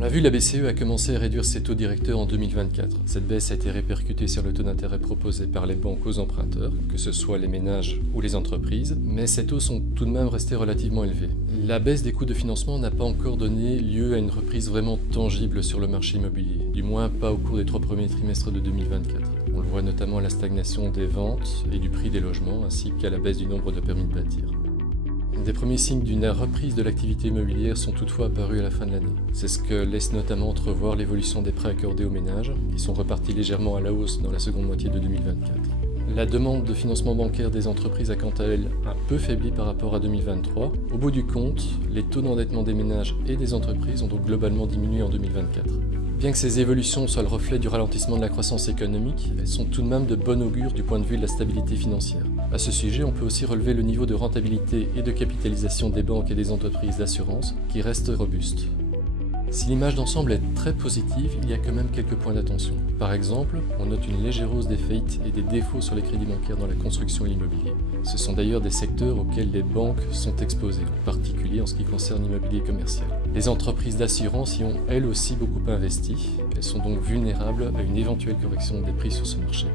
On l'a vu, la BCE a commencé à réduire ses taux directeurs en 2024. Cette baisse a été répercutée sur le taux d'intérêt proposé par les banques aux emprunteurs, que ce soit les ménages ou les entreprises, mais ces taux sont tout de même restés relativement élevés. La baisse des coûts de financement n'a pas encore donné lieu à une reprise vraiment tangible sur le marché immobilier, du moins pas au cours des 3 premiers trimestres de 2024. On le voit notamment à la stagnation des ventes et du prix des logements, ainsi qu'à la baisse du nombre de permis de bâtir. Des premiers signes d'une reprise de l'activité immobilière sont toutefois apparus à la fin de l'année. C'est ce que laisse notamment entrevoir l'évolution des prêts accordés aux ménages, qui sont repartis légèrement à la hausse dans la seconde moitié de 2024. La demande de financement bancaire des entreprises a quant à elle un peu faibli par rapport à 2023. Au bout du compte, les taux d'endettement des ménages et des entreprises ont donc globalement diminué en 2024. Bien que ces évolutions soient le reflet du ralentissement de la croissance économique, elles sont tout de même de bon augure du point de vue de la stabilité financière. À ce sujet, on peut aussi relever le niveau de rentabilité et de capitalisation des banques et des entreprises d'assurance qui reste robuste. Si l'image d'ensemble est très positive, il y a quand même quelques points d'attention. Par exemple, on note une légère hausse des faillites et des défauts sur les crédits bancaires dans la construction et l'immobilier. Ce sont d'ailleurs des secteurs auxquels les banques sont exposées, en particulier en ce qui concerne l'immobilier commercial. Les entreprises d'assurance y ont elles aussi beaucoup investi. Elles sont donc vulnérables à une éventuelle correction des prix sur ce marché.